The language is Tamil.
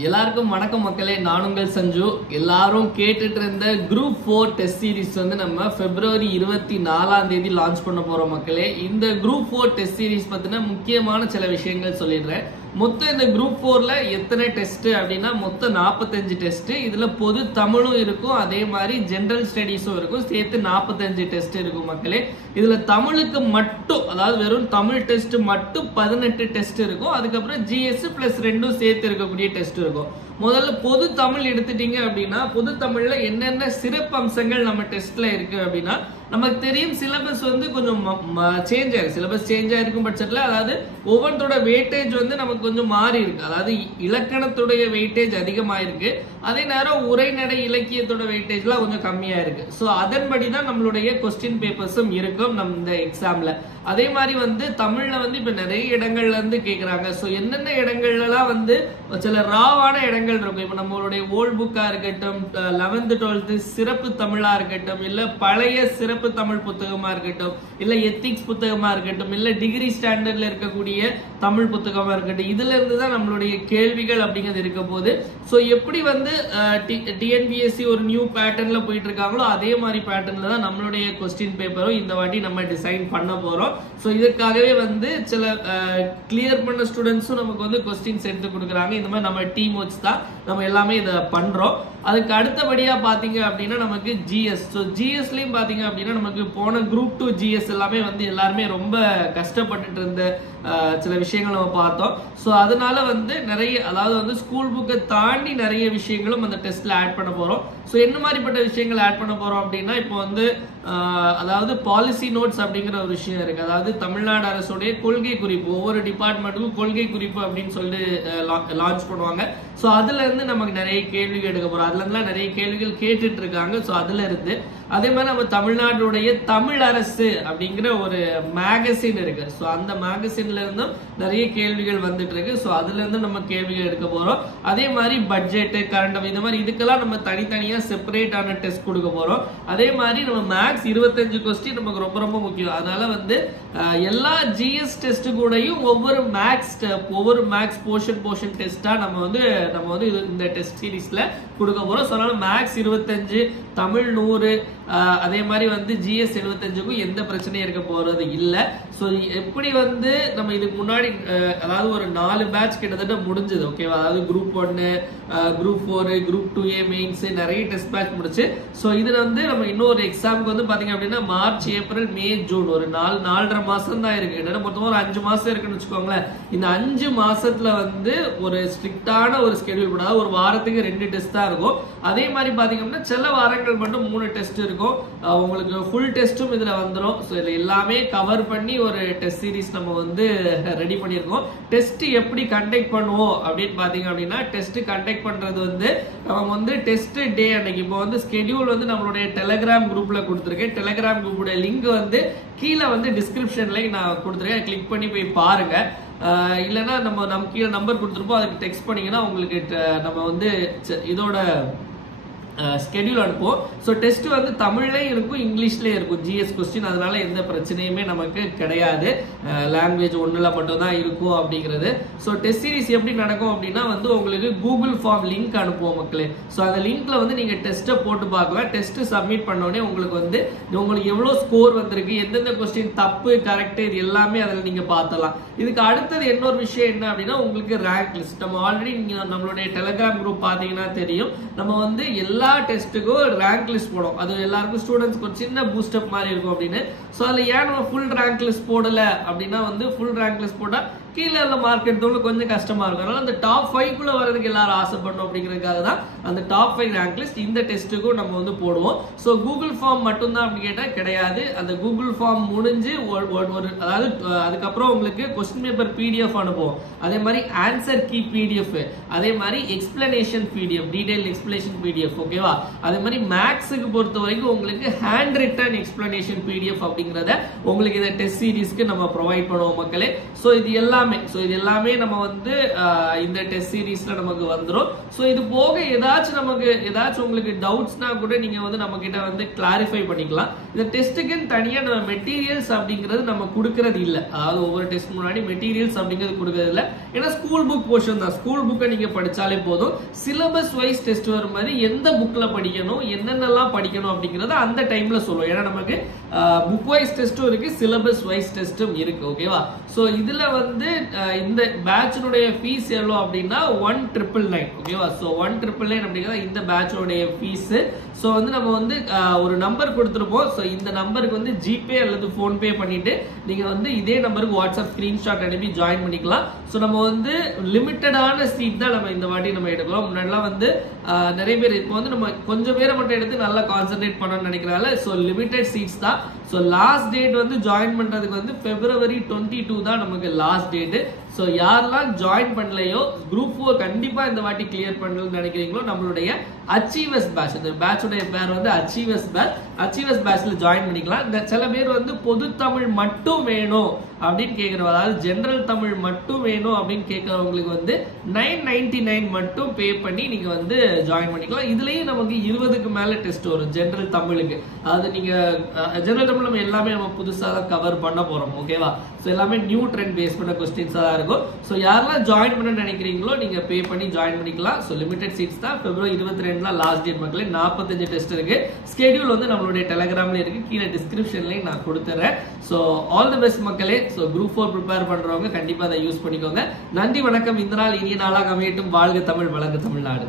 எல்லாருக்கும் வணக்கம் மக்களே, நான் உங்கள் சஞ்சு. எல்லாரும் கேட்டுட்டு இருந்த குரூப் 4 டெஸ்ட் சீரிஸ் வந்து நம்ம பிப்ரவரி 24ஆம் தேதி லான்ச் பண்ண போறோம் மக்களே. இந்த குரூப் 4 டெஸ்ட் சீரிஸ் பத்தின முக்கியமான சில விஷயங்கள் சொல்லிடுறேன். மொத்தம் இந்த குரூப் 4ல எத்தனை டெஸ்ட் அப்படின்னா மொத்தம் 45 டெஸ்ட். இதுல பொது தமிழும் இருக்கும், அதே மாதிரி ஜெனரல் ஸ்டடீஸும் இருக்கும், சேர்த்து 45 டெஸ்ட் இருக்கும் மக்களே. இதுல தமிழுக்கு மட்டும், அதாவது வெறும் தமிழ் டெஸ்ட் மட்டும் 18 டெஸ்ட் இருக்கும். அதுக்கப்புறம் ஜிஎஸ் பிளஸ் 2 சேர்த்து இருக்கக்கூடிய டெஸ்ட் இருக்கும். முதல்ல பொது தமிழ் எடுத்துட்டீங்க அப்படின்னா பொது தமிழ்ல என்னென்ன சிறப்பு அம்சங்கள் நம்ம டெஸ்ட்ல இருக்கு அப்படின்னா, நமக்கு தெரியும் சிலபஸ் வந்து கொஞ்சம் சேஞ்ச் ஆயிருக்கு. சிலபஸ் சேஞ்ச் ஆயிருக்கும் பட்சத்துல, அதாவது ஒவ்வொன்றோட வெயிட்டேஜ் வந்து நமக்கு கொஞ்சம் மாறி இருக்கு. அதாவது இலக்கணத்துடைய வெயிட்டேஜ் அதிகமாயிருக்கு, அதே நேரம் உரைநடை இலக்கியத்தோட வெயிட்டேஜ்லாம் கொஞ்சம் கம்மியா இருக்கு. ஸோ அதன்படிதான் நம்மளுடைய கொஸ்டின் பேப்பர்ஸும் இருக்கும் நம்ம இந்த எக்ஸாம்ல. அதே மாதிரி வந்து தமிழ்ல வந்து இப்ப நிறைய இடங்கள்ல இருந்து கேக்குறாங்க. ஸோ என்னென்ன இடங்கள்லாம் வந்து சில ராவான இடங்கள் இருக்கும். இப்ப நம்மளுடைய ஓல்ட் புக்கா இருக்கட்டும், 11th 12th சிறப்பு தமிழா இருக்கட்டும், இல்ல பழைய சிறப்பு தமிழ் புத்தகமா இருக்கட்டும், இல்ல எத்திக்ஸ் புத்தகமா இருக்கட்டும், இல்ல டிகிரி ஸ்டாண்டர்ட்ல இருக்கக்கூடிய தமிழ் புத்தகமா இருக்கட்டும், இதுல இருந்து தான் நம்மளுடைய கேள்விகள் அப்படிங்கிறது இருக்க போது. ஸோ எப்படி வந்து டிஎன்பிஎஸ்சி ஒரு நியூ பேட்டர்ன்ல போயிட்டு இருக்காங்களோ அதே மாதிரி பேட்டர்ன்ல தான் நம்மளுடைய கொஸ்டின் பேப்பரும் இந்த வாட்டி நம்ம டிசைன் பண்ண போறோம். ஸோ இதற்காகவே வந்து சில கிளியர் பண்ண ஸ்டூடெண்ட்ஸும் நமக்கு வந்து கொஸ்டின்ஸ் எடுத்து கொடுக்குறாங்க. இந்த மாதிரி நம்ம டீம் வச்சு தான் நம்ம எல்லாமே இதை பண்றோம். அதுக்கு அடுத்தபடியா பாத்தீங்க அப்படின்னா நமக்கு ஜிஎஸ். ஸோ ஜிஎஸ்லயும் பாத்தீங்க அப்படின்னா நமக்கு போன குரூப் 2 ஜிஎஸ் எல்லாமே வந்து எல்லாருமே ரொம்ப கஷ்டப்பட்டுட்டு இருந்த சில விஷயங்கள் நம்ம பார்த்தோம். ஸோ அதனால வந்து நிறைய, அதாவது வந்து ஸ்கூல் புக்கை தாண்டி நிறைய விஷயங்களும் அந்த டெஸ்ட்ல ஆட் பண்ண போறோம். ஸோ என்ன மாதிரிப்பட்ட விஷயங்கள் ஆட் பண்ண போறோம் அப்படின்னா, இப்போ வந்து அதாவது பாலிசி நோட்ஸ் அப்படிங்கிற ஒரு விஷயம் இருக்கு. அதாவது தமிழ்நாடு அரசுடைய கொள்கை குறிப்பு, ஒவ்வொரு டிபார்ட்மெண்ட்டுக்கும் கொள்கை குறிப்பு அப்படின்னு சொல்லிட்டு லான்ச் பண்ணுவாங்க. ஸோ அதுல இருந்து நமக்கு நிறைய கேள்விகள் எடுக்க போறோம். அதுல இருந்துலாம் நிறைய கேள்விகள் கேட்டுட்டு இருக்காங்க. ஸோ அதுல இருந்து அதே மாதிரி நம்ம தமிழ்நாடுடைய தமிழ் அரசு அப்படிங்கிற ஒரு மேகசின் இருக்கு. ஸோ அந்த மேகசின்ல இருந்தும் நிறைய கேள்விகள் வந்துட்டு இருக்கு. ஸோ அதுல இருந்து நம்ம கேள்விகள் எடுக்க போறோம். அதே மாதிரி பட்ஜெட், கரண்ட் அஃபேர்ஸ், இந்த மாதிரி இதுக்கெல்லாம் நம்ம தனித்தனியா செப்பரேட் ஆன டெஸ்ட் கொடுக்க போறோம். அதே மாதிரி நம்ம மேக்ஸ் 25 கொஸ்டின் நமக்கு ரொம்ப ரொம்ப முக்கியம். அதனால வந்து எல்லா ஜிஎஸ் டெஸ்ட் கூடயும் ஒவ்வொரு மேக்ஸ் போர்ஷன் டெஸ்டா நம்ம வந்து இந்த டெஸ்ட் சீரிஸ்ல கொடுக்க போறோம். ஸோ அதனால மேக்ஸ் 25, தமிழ் 100, அதே மாதிரி வந்து ஜிஎஸ் 75க்கும் எந்த பிரச்சனையும் இருக்க போறது இல்ல. ஸோ எப்படி வந்து நம்ம இதுக்கு முன்னாடி அதாவது ஒரு 4 பேட்ச் கிட்டத்தட்ட முடிஞ்சது, ஓகேவா? அதாவது group 1, group 4, group 2A mains நிறைய டெஸ்ட் பேட்ச் முடிச்சு. ஸோ இதுல வந்து நம்ம இன்னொரு எக்ஸாமுக்கு வந்து பாத்தீங்க அப்படின்னா மார்ச், ஏப்ரல், மே, ஜூன் ஒரு 4.5 மாசம் தான் இருக்கு. என்னன்னா மொத்தமா ஒரு 5 மாசம் இருக்குன்னு வச்சுக்கோங்களேன். இந்த 5 மாசத்துல வந்து ஒரு ஸ்ட்ரிக்டான ஒரு ஸ்கெடியூல் போடாது. ஒரு வாரத்துக்கு 2 டெஸ்ட் தான் இருக்கும். அதே மாதிரி பாத்தீங்க அப்படின்னா சில வாரங்கள் மட்டும் 3 டெஸ்ட் இருக்கும். உங்களுக்கு ஃபுல் டெஸ்டும் இதுல வந்துடும். ஸோ இதுல எல்லாமே கவர் பண்ணி ஒரு டெஸ்ட் சீரிஸ் நம்ம வந்து ரெடி பண்ணியிருக்கோம். டெஸ்ட் எப்படி கண்டக்ட் பண்ணுவோம் அப்படின்னு பாத்தீங்க அப்படின்னா, டெஸ்ட் கண்டக்ட் பண்றது வந்து நம்ம வந்து டெஸ்ட் டே அன்னைக்கு இப்போ வந்து ஸ்கெடியூல் வந்து நம்மளுடைய டெலிகிராம் குரூப்ல கொடுத்துருக்கேன். டெலிகிராம் குரூப்போட லிங்க் வந்து கீழே வந்து டிஸ்கிரிப்ஷன்ல நான் கொடுத்துருக்கேன். கிளிக் பண்ணி போய் பாருங்க. இல்லைன்னா நம்ம கீழே நம்பர் கொடுத்துருப்போம், அதுக்கு டெக்ஸ்ட் பண்ணீங்கன்னா உங்களுக்கு நம்ம வந்து இதோட ஸ்கெடியூல் அனுப்புவோம். ஸோ டெஸ்ட் வந்து தமிழ்லையும் இருக்கும், இங்கிலீஷ்லயும் இருக்கும் ஜிஎஸ் கொஸ்டின். அதனால எந்த பிரச்சனையுமே நமக்கு கிடையாது. லாங்குவேஜ் ஒன்றுல மட்டும் தான் இருக்கும் அப்படிங்கிறது. ஸோ டெஸ்ட் சீரிஸ் எப்படி நடக்கும் அப்படின்னா வந்து உங்களுக்கு கூகுள் ஃபார்ம் லிங்க் அனுப்புவோம் மக்களே. ஸோ அந்த லிங்க்ல வந்து நீங்க டெஸ்ட்டை போட்டு பார்க்கலாம். டெஸ்ட் சப்மிட் பண்ண உடனே உங்களுக்கு வந்து உங்களுக்கு எவ்வளவு ஸ்கோர் வந்திருக்கு, எந்தெந்த கொஸ்டின் தப்பு, கரெக்ட், இது எல்லாமே அதில் நீங்க பார்த்தலாம். இதுக்கு அடுத்தது இன்னொரு விஷயம் என்ன அப்படின்னா, உங்களுக்கு ரேங்க் லிஸ்ட். நம்ம ஆல்ரெடி நீங்க நம்மளுடைய டெலிகிராம் குரூப் பாத்தீங்கன்னா தெரியும், நம்ம வந்து எல்லா டெஸ்ட்டுக்கும் ரேங்க் லிஸ்ட் போடும். அது எல்லாருக்கும் ஸ்டூடெண்ட்ஸ்க்கு ஒரு சின்ன பூஸ்டப் மாதிரி இருக்கும் அப்படின்னு. ஸோ அதில் ஏன் நம்ம ஃபுல் ரேங்க் லிஸ்ட் போடல அப்படின்னா வந்து ஃபுல் ரேங்க் லிஸ்ட் போட்டா கீழே உள்ள மார்க் எடுத்தவங்களுக்கு கொஞ்சம் கஷ்டமா இருக்கும். அதனால அந்த டாப் 5 வரதுக்கு எல்லாரும் ஆசைப்படணும் அப்படிங்கிறதுக்காக தான் அந்த டாப் 5 ரேங்க் லிஸ்ட் இந்த டெஸ்ட்டுக்கும் நம்ம வந்து போடுவோம். ஸோ கூகுள் ஃபார்ம் மட்டும்தான் அப்படி கேட்டா கிடையாது. அந்த கூகுள் ஃபார்ம் முடிஞ்சு அதாவது அதுக்கப்புறம் உங்களுக்கு கொஸ்டின் பேப்பர் பிடிஎஃப் அனுப்புவோம். அதே மாதிரி ஆன்சர் கீ பிடிஎஃப், அதே மாதிரி explanation PDF, detail explanation PDF, ஓகேவா? அதே மாதிரி மேக்ஸுக்கு பொறுத்த வரைக்கும் உங்களுக்கு ஹேண்ட் ரிட்டன் எக்ஸ்பிளனேஷன் பிடிஎஃப் அப்படிங்கிறத உங்களுக்கு இந்த டெஸ்ட் சீரிஸ்க்கு நம்ம ப்ரொவைட் பண்ணுவோம் மக்களே. ஸோ இது எல்லாமே எல்லாமே இது எல்லாமே நம்ம வந்து இந்த டெஸ்ட் சீரீஸ்ல நமக்கு வந்துரும். சோ இது போக ஏதாச்சும் உங்களுக்கு டவுட்ஸ்னா கூட நீங்க வந்து நம்ம கிட்ட வந்து கிளாரிஃபை பண்ணிக்கலாம். இந்த டெஸ்ட்டுக்கு தனியா நம்ம மெட்டீரியல்ஸ் அப்படிங்கிறது நம்ம கொடுக்கறது இல்ல. அதாவது ஒவ்வொரு டெஸ்ட் முன்னாடி மெட்டீரியல்ஸ் அப்படிங்கிறது கொடுக்கறது இல்ல. ஏன்னா ஸ்கூல் புக் போர்ஷன் தான், ஸ்கூல் புக்கை நீங்க படிச்சாலே போதும். சிலபஸ் வைஸ் டெஸ்ட் வரும் மாதிரி எந்த புக்ல படிக்கணும், என்னென்னலாம் படிக்கணும் அப்படிங்கறத அந்த டைம்ல சொல்லுவோம். ஏன்னா நமக்கு புக் வைஸ் டெஸ்டும் இருக்கு, சிலபஸ் வைஸ் டெஸ்டும் இருக்கு. ஓகேவா? சோ இதுல வந்து இந்த பேட்ச்னுடைய ஃபீஸ் எவ்வளவு அப்படின்னா 1999. ஓகேவா? சோ 1999 அப்படிங்கிறது இந்த பேட்சோடைய ஃபீஸ். சோ வந்து நம்ம வந்து ஒரு நம்பர் கொடுத்துருப்போம். சோ இந்த நம்பருக்கு வந்து ஜிபே அல்லது போன் பே பண்ணிட்டு நீங்க வந்து இதே நம்பருக்கு வாட்ஸ்அப் ஸ்கிரீன்ஷாட் அனுப்பி ஜாயின் பண்ணிக்கலாம். சோ நம்ம வந்து லிமிட்டடான சீட் தான் நம்ம இந்த வாட்டி நம்ம எடுக்கிறோம். முன்னாடிலாம் வந்து நிறைய பேர் இப்போ வந்து நம்ம கொஞ்சம் பேரை மட்டும் எடுத்து நல்லா கான்சென்ட்ரேட் பண்ணணும்னு நினைக்கிறாங்க. சோ லிமிட்டட் சீட்ஸ் தான். சோ லாஸ்ட் டேட் வந்து ஜாயின் பண்றதுக்கு வந்து February 22 தான் நமக்கு லாஸ்ட் டேட். சோ யாரெல்லாம் ஜாயின் பண்ணலையோ குரூப் 4 கண்டிப்பா இந்த வாட்டி கிளியர் பண்ணணும்னு நினைக்கிறீங்களோ நம்மளுடைய அச்சீவர்ஸ் பேட்ச், இந்த பேட்சோட பேர் வந்து அச்சீவர்ஸ் பேட்ச்ல ஜாயின் பண்ணிக்கலாம். இந்த சில பேர் வந்து பொது தமிழ் மட்டும் வேணும் அப்படின்னு கேட்கிறவங்க, அதாவது ஜெனரல் தமிழ் மட்டும் வேணும் அப்படின்னு கேட்கறவங்களுக்கு வந்து 999 மட்டும் பே பண்ணி நீங்க வந்து ஜாயின் பண்ணிக்கலாம். இதுலயும் நமக்கு 20க்கு மேல டெஸ்ட் வரும் ஜெனரல் தமிழுக்கு. அதாவது நீங்க ஜெனரல் தமிழ் நம்ம எல்லாமே நம்ம புதுசா தான் கவர் பண்ண போறோம். ஓகேவா? சோ எல்லாமே நியூ ட்ரெண்ட் பேஸ் பண்ண क्वेश्चंस தான் இருக்கும். சோ யாரெல்லாம் ஜாயின் பண்ண நினைக்கிறீங்களோ நீங்க பே பண்ணி ஜாயின் பண்ணிக்கலாம். சோ லிமிட்டட் சீட்ஸ் தான். February 22 தான் லாஸ்ட் டேட் மக்களே. 45 டெஸ்ட் இருக்கு. ஸ்கெட்யூல் வந்து நம்மளுடைய டெலிகிராம்ல இருக்கு, கீழே டிஸ்கிரிப்ஷன்லயும் நான் கொடுத்துறேன். சோ ஆல் தி பெஸ்ட் மக்களே. சோ குரூப் 4 ப்ரிப்பேர் பண்றவங்க கண்டிப்பா அதை யூஸ் பண்ணிக்கோங்க. நன்றி, வணக்கம். இந்த நாள் இனிய நாளாக அமையட்டும். வாழ்க தமிழ், வளர்க தமிழ்நாடு.